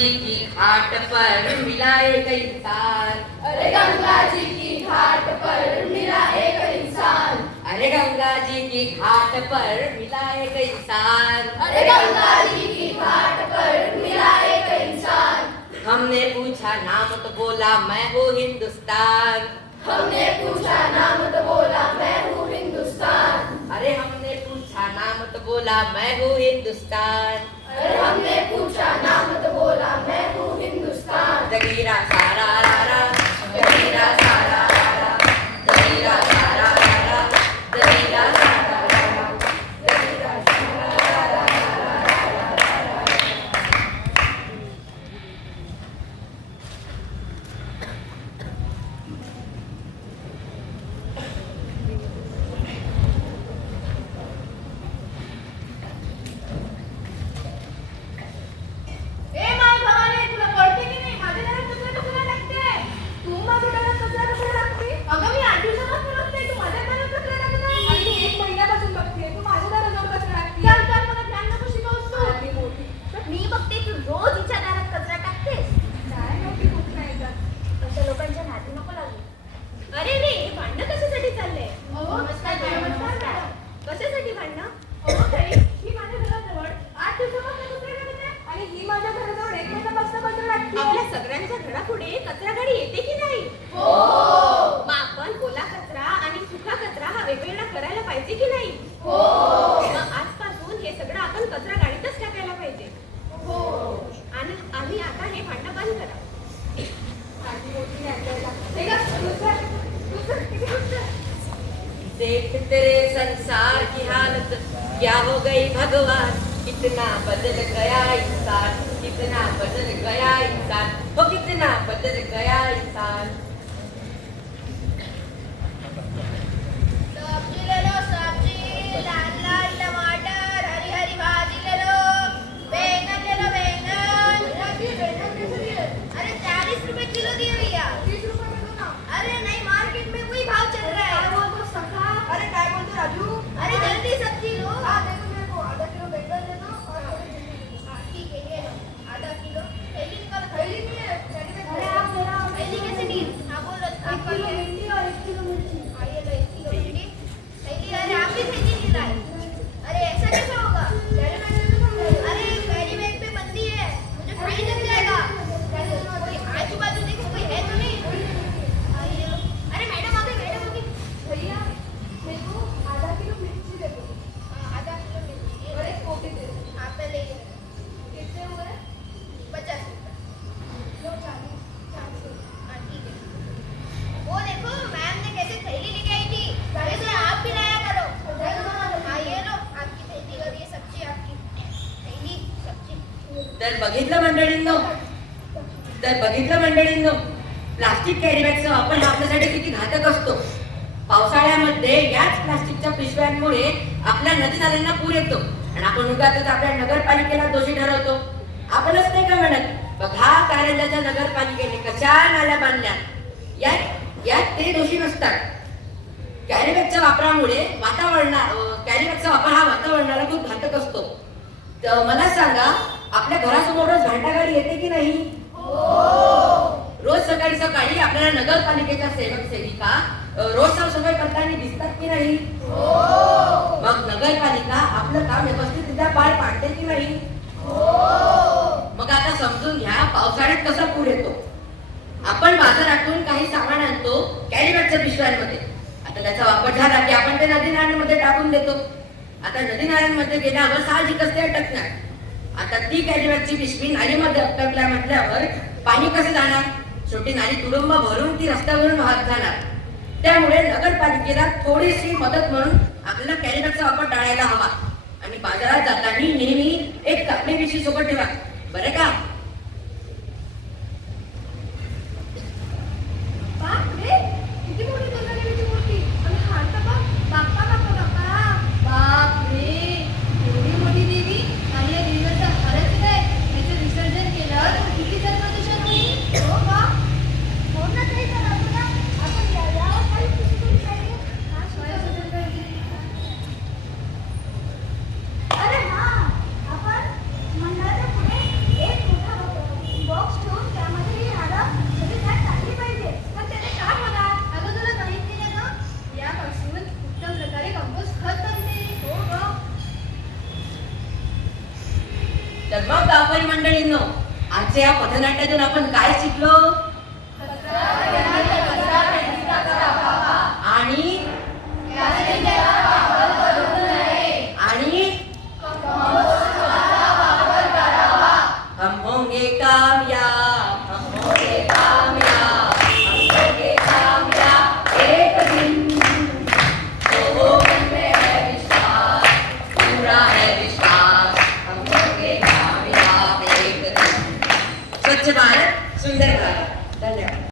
जी की घाट पर मिला एक इंसान। अरे गंगा जी की घाट पर मिला एक इंसान। अरे गंगा जी की घाट पर मिला एक इंसान। अरे गंगा जी की घाट पर मिला एक इंसान। हमने पूछा नाम तो बोला मैं हूँ हिंदुस्तान। हमने पूछा नाम तो बोला मैं हूँ हिंदुस्तान। अरे हमने पूछा नाम तो बोला मैं हूँ हिंदुस्तान। अरे हमने पूछा नाम तो बोला मैं हूँ हिंदुस्तान। जगीरा सारा रारा, जगीरा सारा रारा, जगीरा सारा रारा, जगीरा सारा रारा, जगीरा सारा रारा। ए माय भवानी, तुला कळते की नाही माझ्या घरात कचरा कचरा टाकते? तू माझ्या घरात कचरा कचरा टाकते? अगं मी 8 दिवसापासून बघते तू माझ्या घरात कचरा टाकत आहे. आणि मी 1 महिन्यापासून बघते तू माझ्या घरात जाऊन कचरा टाकते. चल चल मला ज्ञान नको शिकवूस तू. आली मोठी. मी बघते तू रोज हिच्या दारात कचरा टाकतेस. काय माहिती कुठं नाही जात. अशा लोकांच्या नादी नको लागू. अरे रे, हे भांडणं कशासाठी चाललंय? नमस्कार मॅडम. कशासाठी भांडणं? अहो ताई, ही माझ्या घराजवळ 8 दिवसापासून कचरा टाकत आहे. आणि ही माझ्या घराजवळ 1 महिन्यापासून कचरा टाकते. आपल्या सगळ्यांच्या घरापुढे कचरा गाडी येते की नाही? हो. मग आपण ओला कचरा आणि सुका कचरा हा वेगवेगळा करायला पाहिजे की नाही? हो. मग आजपासून हे सगळं आपण कचरा गाडीतच टाकायला पाहिजे. हो. आणि आता हे भांडणं बंद करा. आधी मोठी नाचायला. हे का? दुसरं. देख तेरे संसार की हालत क्या हो गई भगवान। कितना बदल गया इंसान, कितना बदल गया इंसान, हो कितना बदल गया इंसान। सब्जी ले लो सब्जी, लाल लाल टमाटर, हरी हरी भाजी ले लो, बैंगन ले लो बैंगन। अरे 40 रुपए किलो दिए भैया। 30 रुपये में दो ना. अरे नहीं, मार्केट में वही भाव चल रहा काय है। बोलतो सखा? अरे काय बोलतो राजू? अरे जल्दी सब्जी लो। हाँ, दे दो मेरे को. आधा किलो बैंगन दे दो और थोड़ी भिंडी. हाँ, ठीक है, ये लो आधा किलो। थैली निकालो। थैली नहीं है, थैली में. अरे आप मेरा थैली कैसे नहीं? हाँ बोलो। 1 किलो भिंडी और 1 किलो मिर्ची. हाँ, ये लो 1 किलो भिंडी। थैली, अरे आप भी थैली नहीं लाए। अरे ऐसा कैसा होगा? कैरी बैग दे दो ना. अरे कैरी बैग पे बंदी है, मुझे फाइन लग जाएगा। कोई आजू बाजू देखो कोई है तो नहीं? हाँ, ये लो। अरे मैडम आ गई, मैडम आ गई। भैया, मेरे को आधा किलो मिर्ची दे दो हाँ, आधा किलो मिर्ची ये और लो। 1 कोटी दे दो. हाँ, पहले ये कितने हुए? 50 रुपये। लो 40. 400. हाँ, ठीक है। वो देखो मैम ने कैसे थैली लेके आई थी, वैसे आप भी लाया करो। दे दो ना. हाँ, ये लो आपकी थैली और ये सब्जी आपकी थैली सब्जी। तर बघितलं मंडळींनो, प्लास्टिक कॅरी बॅगचा वापर हा आपल्यासाठी किती घातक असतो. पावसाळ्यामध्ये याच प्लास्टिकच्या पिशव्यांमुळे आपल्या नदी नाल्यांना पूर येतो आणि आपण उगाचच आपल्या नगरपालिकेला दोषी ठरवतो. आपणच नाही का म्हणत, बघा कारंजाच्या नगरपालिकेने कशा नाल्या बांधल्या, यात ते दोषी नसतात. कॅरी बॅगच्या वापरामुळे कॅरी बॅगचा वापर हा वातावरणाला खूप घातक असतो. तर मला सांगा, आपल्या घरासमोरच घंटा गाडी येते की नाही? रोज सकाळी सकाळी आपल्याला नगरपालिकेच्या सेवक सेविका रोज साफसफाई करताना दिसतात की नाही? मग नगरपालिका आपलं काम व्यवस्थितरित्या पार पाडते की नाही? मग आता समजून घ्या, पावसाळ्यात कसा पूर येतो. आपण बाजारातून काही सामान आणतो कॅरी बॅगच्या पिशव्यांमध्ये. आता त्याचा वापर झाला की आपण ते नदी नाल्यांमध्ये टाकून देतो. आता नदी नाल्यांमध्ये गेल्यावर साहजिकच ते अटकणार. आता ती कॅरी बॅगची पिशवी नालीमध्ये अटकल्या म्हटल्यावर पाणी कसं जाणार? शेवटी नाली तुडुंब भरून ती रस्त्यावरून वाहत जाणार. त्यामुळे नगरपालिकेला थोडीशी मदत म्हणून आपल्याला कॅरी बॅगचा वापर टाळायला हवा. आणि बाजारात जाताना नेहमी एक कापडी पिशवी सोबत ठेवा, बरं का? बापरे, किती मोठी गंगा देवीची मूर्ती. आणि हा तर बघ, बाप्पा बाप्पा बाप्पा. बापरे, एवढी मोठी देवी आणि या देवीचं खरंच काय याचं विसर्जन केलं तर किती जन्मदूषण होईल. हो का? हो ना ताई, तर आपण यावर काही पुस्तकं पाहिजे. हा, स्वयंसेवक पाहिजे. अरे हा, आपण मंडळाच्या पुढे एक मोठा मग गावकरी मंडळींनो, आजच्या या पथनाट्यातून आपण काय शिकलो? आणि हम होंगे कामयाब, हम होंगे कामयाब, हम होंगे कामयाब एक दिन। तो मन में है विश्वास, पूरा है विश्वास, हम होंगे कामयाब एक दिन। स्वच्छ भारत, सुंदर भारत। धन्यवाद।